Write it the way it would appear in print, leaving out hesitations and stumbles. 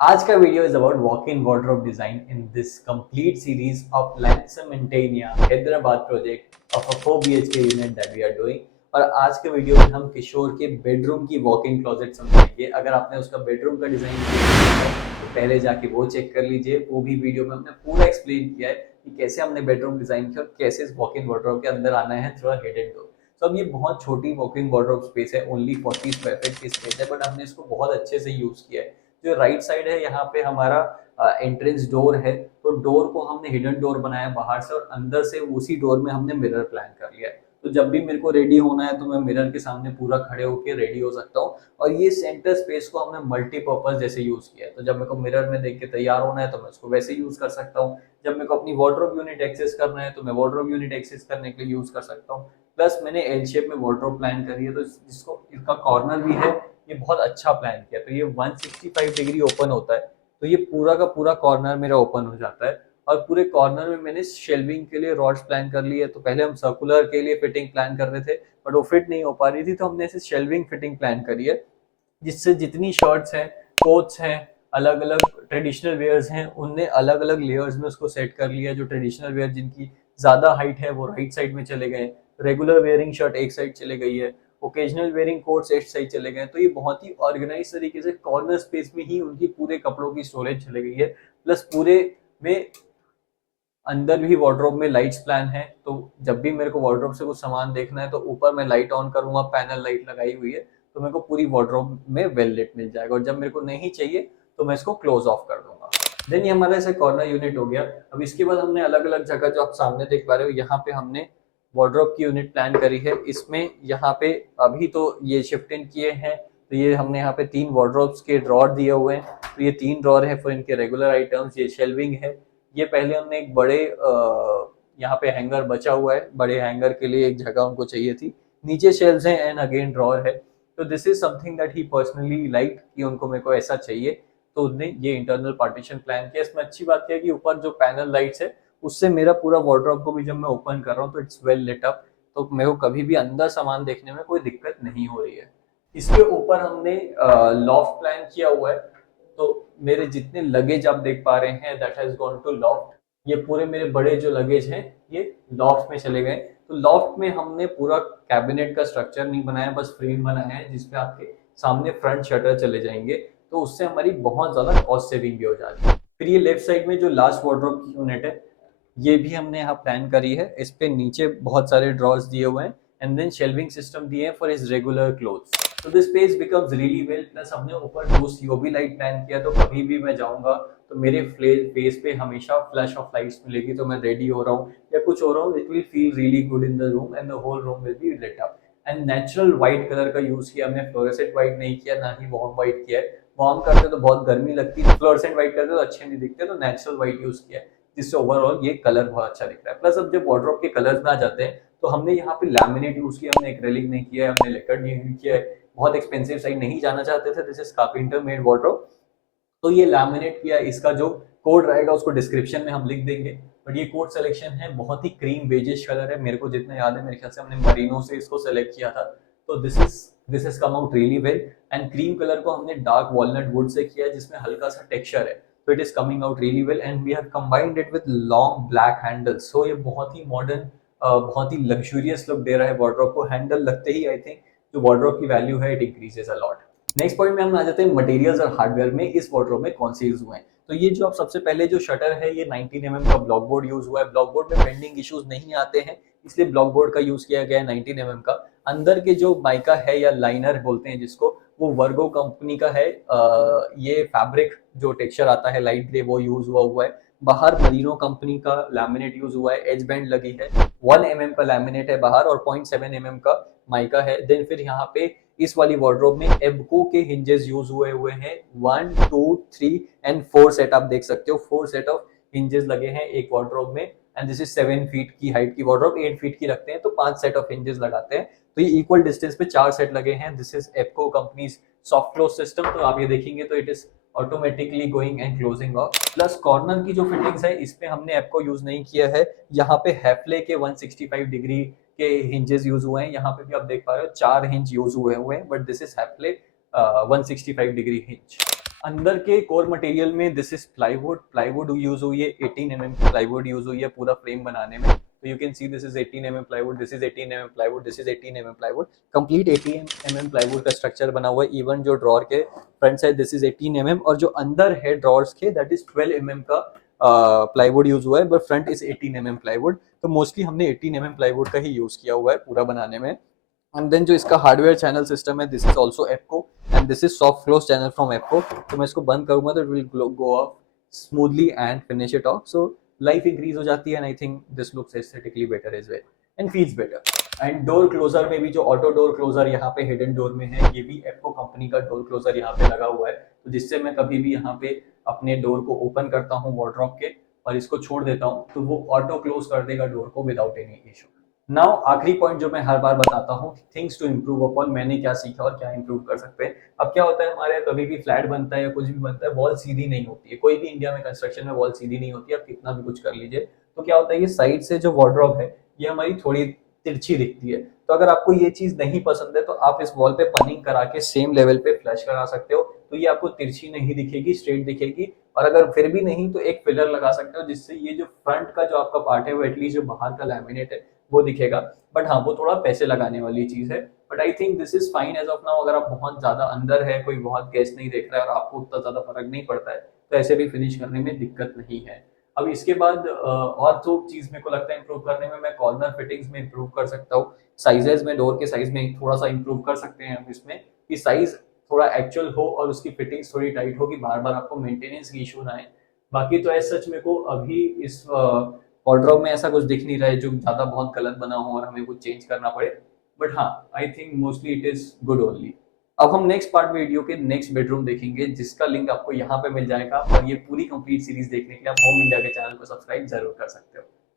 आज का video is about walk in wardrobe design in this complete series of Lansum Mantenia Hyderabad project of a 4 BHK unit that we are doing. और आज के video में हम किशोर के बेडरूम की वॉक इन क्लोजेट समझेंगे। अगर आपने उसका बेडरूम का डिजाइन किया है तो पहले जाके वो चेक कर लीजिए। वो भी वीडियो में हमने पूरा एक्सप्लेन किया है कि कैसे हमने बेडरूम डिजाइन किया और कैसे इस वॉक इन वार्डरोब के अंदर आना है थ्रू अ हिडन डोर। तो अब ये बहुत छोटी वॉक इन वार्डरोब स्पेस है, ओनली 40 स्क्वायर फीट की स्पेस है, बट हमने इसको बहुत अच्छे से यूज किया है। जो राइट साइड है यहाँ पे हमारा एंट्रेंस डोर है, तो डोर को हमने हिडन डोर बनाया बाहर से, और अंदर से उसी डोर में हमने मिरर प्लान कर लिया है। तो जब भी मेरे को रेडी होना है तो मैं मिरर के सामने पूरा खड़े होकर रेडी हो सकता हूँ। और ये सेंटर स्पेस को हमने मल्टीपर्पज जैसे यूज किया है, तो जब मेरे को मिरर में देख के तैयार होना है तो मैं उसको वैसे यूज कर सकता हूँ। जब मेरे को अपनी वार्डरोब यूनिट एक्सेस करना है तो मैं वार्डरोब यूनिट एक्सेस करने के लिए यूज कर सकता हूँ। प्लस मैंने एल शेप में वार्डरोब प्लान करी है, तो जिसको इसका कॉर्नर भी है, ये बहुत अच्छा प्लान किया। तो ये 165 डिग्री ओपन होता है, तो ये पूरा का पूरा कॉर्नर मेरा ओपन हो जाता है। और पूरे कॉर्नर में मैंने शेल्विंग के लिए रॉड्स प्लान कर ली है। तो पहले हम सर्कुलर के लिए फिटिंग प्लान कर रहे थे, बट वो फिट नहीं हो पा रही थी, तो हमने ऐसे शेल्विंग फिटिंग प्लान करी है, जिससे जितनी शर्ट्स हैं, कोट्स हैं, अलग अलग ट्रेडिशनल वेयर्स हैं, उनने अलग अलग लेयर्स में उसको सेट कर लिया। जो ट्रेडिशनल वेयर जिनकी ज्यादा हाइट है वो राइट साइड में चले गए, रेगुलर वेयरिंग शर्ट एक साइड चले गई है, ओकेजनल वेयरिंग कोट्स एक साइड चले गए। तो ये बहुत ही ऑर्गेनाइज तरीके से कॉर्नर स्पेस में ही उनकी पूरे कपड़ों की स्टोरेज चले गई है। प्लस पूरे में अंदर भी वार्डरोब में लाइट्स प्लान है, तो जब भी मेरे को वार्डरोब से कुछ सामान देखना है तो ऊपर मैं लाइट ऑन करूंगा, पैनल लाइट लगाई हुई है, तो मेरे को पूरी वार्डरोब में वेल लिट मिल जाएगा। और जब मेरे को नहीं चाहिए तो मैं इसको क्लोज ऑफ कर दूंगा। देन ये हमारा ऐसे कॉर्नर यूनिट हो गया। अब इसके बाद हमने अलग अलग जगह, जो आप सामने देख पा रहे हो, यहाँ पे हमने वार्डरोब की यूनिट प्लान करी है। इसमें यहाँ पे अभी तो ये शिफ्ट इन किए हैं, तो ये हमने यहाँ पे 3 वार्डरोब्स के ड्रॉर दिए हुए हैं। तो ये 3 ड्रॉर है फॉर इनके रेगुलर आइटम्स, ये शेल्विंग है। ये पहले हमने एक बड़े यहाँ पे हैंगर बचा हुआ है, बड़े हैंगर के लिए एक जगह उनको चाहिए थी। नीचे शेल्व्स हैं एंड अगेन ड्रॉर है। तो this is something that he personally like कि उनको मेरे को ऐसा चाहिए, तो उन्होंने ये इंटरनल पार्टीशन प्लान किया। इसमें अच्छी बात है कि ऊपर जो पैनल लाइट्स है, उससे मेरा पूरा वार्डरोब को भी जब मैं ओपन कर रहा हूँ तो इट्स वेल लिट अप, तो मेरे को कभी भी अंदर सामान देखने में कोई दिक्कत नहीं हो रही है। इसके ऊपर हमने लॉफ्ट प्लान किया हुआ है। तो मेरे जितने लगेज आप देख पा रहे हैं, that has gone to loft. ये पूरे मेरे बड़े जो लगेज हैं ये लॉफ्ट में चले गए। तो लॉफ्ट में हमने पूरा कैबिनेट का स्ट्रक्चर नहीं बनाया, बस फ्रेम बनाया है जिसपे आपके सामने फ्रंट शटर चले जाएंगे। तो उससे हमारी बहुत ज्यादा कॉस्ट सेविंग भी हो जाती है। फिर ये लेफ्ट साइड में जो लास्ट वार्डरोब की यूनिट है, ये भी हमने यहाँ प्लान करी है। इस पे नीचे बहुत सारे ड्रॉर्स दिए हुए हैं एंड देन शेल्विंग सिस्टम दिए हैं फॉर हिज रेगुलर क्लोथ्स। तो this space becomes really well. Plus हमने ऊपर 2 COB लाइट प्लान किया, तो कभी भी मैं जाऊंगा तो मेरे फेस पे हमेशा फ्लैश ऑफ लाइट्स मिलेगी। तो मैं रेडी हो रहा हूँ या कुछ हो रहा हूँ, it will feel really good in the room and the whole room will be lit up. And natural white colour का यूज किया हमने, फ्लोरेसेंट व्हाइट नहीं किया, ना ही वार्म व्हाइट किया है। वार्म करते तो बहुत गर्मी लगती है, फ्लोरेसेंट व्हाइट करते तो अच्छे नहीं दिखते, तो नेचुरल व्हाइट यूज किया है, जिससे ओवरऑल ये कलर बहुत अच्छा दिख रहा है। प्लस अब जब वार्डरोब के कलर्स में आ जाते हैं, तो हमने यहाँ पे लैमिनेट यूज किया, हमने एक्रेलिक नहीं किया है, हमने लेकर नहीं किया है। बहुत एक्सपेंसिव साइड नहीं जाना चाहते थे, this is carpenter made wardrobe, तो ये लैमिनेट किया। इसका जो कोड रहेगा उसको डिस्क्रिप्शन में हम लिख देंगे। बट ये कोड सिलेक्शन है बहुत ही क्रीम बेजिश कलर है, मेरे को जितना याद है, मेरे ख्याल से हमने मरीनो से इसको सेलेक्ट किया था। तो this is come out really well. And cream colour को हमने डार्क वॉलनट वुड से किया है, जिसमें हल्का सा टेक्सचर है, तो it is coming out really well. And we have combined it with long black handles, so ये बहुत ही मॉडर्न, बहुत ही लग्जूरियस लुक दे रहा है वार्डरोब को। हैंडल लगते ही आई थिंक जो वार्डरोब की वैल्यू है it increases a lot. Next point में हम आ जाते हैं मटेरियल्स और हार्डवेयर में इस वार्डरोब में कौन से यूज हुए हैं। तो ये जो आप सबसे पहले जो शटर है, ये 19 का ब्लॉक बोर्ड यूज हुआ है। ब्लॉक बोर्ड में बेंडिंग इश्यूज नहीं आते हैं, इसलिए ब्लॉक बोर्ड का यूज किया गया है 19 का। अंदर के जो माइका है या लाइनर बोलते हैं जिसको, वो वर्गो कंपनी का है। ये फैब्रिक जो टेक्सचर आता है लाइट ग्रे, वो यूज हुआ है। बाहर मरीनो कंपनी का लैमिनेट यूज हुआ है, एज बैंड लगी है। 1 mm का लैमिनेट है बाहर और 0.7 mm का माइका है। देन फिर यहाँ पे इस वाली वार्डरोब में एबको के हिंजेस यूज हुए हुए हैं। 1 2 3 एंड 4 सेट आप देख सकते हो, 4 सेट ऑफ हिंजेस लगे हैं एक वार्डरोब में। एंड दिस इज 7 फीट की हाइट की वार्डरोब, 8 फीट की रखते हैं तो 5 सेट ऑफ हिंजेस लगाते हैं। तो ये इक्वल डिस्टेंस पे 4 सेट लगे हैं। This is Ebco company soft close system. तो आप ये देखेंगे तो it is automatically going and closing off. Plus corner की जो फिटिंग्स है, इसमें हमने एबको यूज नहीं किया है। यहाँ पे हैफले के 165 डिग्री के हिंजेस यूज हुए हैं। यहाँ पे भी आप देख पा रहे हो 4 हिंज यूज हुए हैं, but this is Hafele 165 degree hinge. अंदर के कोर मटेरियल में दिस इज प्लाईवुड यूज हुई है, 18 mm प्लाईवुड यूज हुई है पूरा फ्रेम बनाने में। तो you can see this is 18 mm plywood, this is 18 mm plywood, this is 18 mm plywood, complete 18 mm plywood का स्ट्रक्चर बना हुआ है। इवन जो ड्रॉर के front side this is 18 mm, और जो अंदर है ड्रॉर्स के दैट इज 12 mm का प्लाईवुड यूज हुआ है, but front is 18 mm plywood. तो मोस्टली हमने 18 mm प्लाईवुड का ही यूज किया हुआ है पूरा बनाने में। एंड देन जो इसका हार्डवेयर चैनल सिस्टम है, this is also Ebco and this is soft close channel from Ebco. तो मैं इसको बंद करूंगा तो it will go off smoothly and finish it off. So life increase हो जाती है and I think this looks aesthetically better as well and feels better. And door closer में भी जो ऑटो डोर क्लोजर यहाँ पे हिडन डोर में है, ये भी एप्को कंपनी का डोर क्लोजर यहाँ पे लगा हुआ है। तो जिससे मैं कभी भी यहाँ पे अपने डोर को ओपन करता हूँ वार्डरोब के और इसको छोड़ देता हूँ तो वो ऑटो क्लोज कर देगा डोर को विदाउट एनी इशू। नाउ आखिरी पॉइंट जो मैं हर बार बताता हूँ, थिंग्स टू इम्प्रूव अपॉन, मैंने क्या सीखा और क्या इम्प्रूव कर सकते हैं। अब क्या होता है, हमारे यहाँ कभी भी फ्लैट बनता है या कुछ भी बनता है, वॉल सीधी नहीं होती है। कोई भी इंडिया में कंस्ट्रक्शन में वॉल सीधी नहीं होती है, आप कितना भी कुछ कर लीजिए। तो क्या होता है, ये साइड से जो वार्डरोब है ये हमारी थोड़ी तिरछी दिखती है। तो अगर आपको ये चीज नहीं पसंद है तो आप इस वॉल पे पनिंग करा के सेम लेवल पे फ्लैश करा सकते हो, तो ये आपको तिरछी नहीं दिखेगी, स्ट्रेट दिखेगी। और अगर फिर भी नहीं तो एक फिलर लगा सकते हो, जिससे ये जो फ्रंट का जो आपका पार्ट है वो एटलीस्ट जो बाहर का लैमिनेट है वो दिखेगा। बट हाँ, वो थोड़ा पैसे लगाने वाली चीज है। But I think this is fine as of now. अगर आप बहुत ज्यादा अंदर है, कोई बहुत गेस्ट नहीं देख रहा है और आपको उतना ज्यादा फर्क नहीं पड़ता है, तो ऐसे भी फिनिश करने में दिक्कत नहीं है। अब इसके बाद और जो चीज मेरे को लगता है इंप्रूव करने में, मैं कॉर्नर फिटिंग्स में इंप्रूव कर सकता हूँ। साइजेस में, डोर के साइज में थोड़ा सा इंप्रूव कर सकते हैं हम इसमें, कि साइज थोड़ा एक्चुअल हो और उसकी फिटिंग्स थोड़ी टाइट हो कि बार बार आपको मेंटेनेंस की इशू ना आए। बाकी तो ऐसा सच मेरे को अभी इस वार्डरोब में ऐसा कुछ दिख नहीं रहा है जो ज्यादा बहुत गलत बना हो और हमें कुछ चेंज करना पड़े। बट हाँ, I think mostly it is good only. अब हम नेक्स्ट पार्ट वीडियो के नेक्स्ट बेडरूम देखेंगे, जिसका लिंक आपको यहाँ पे मिल जाएगा। और ये पूरी कंप्लीट सीरीज देखने के लिए आप होम इंडिया के चैनल को सब्सक्राइब जरूर कर सकते हो।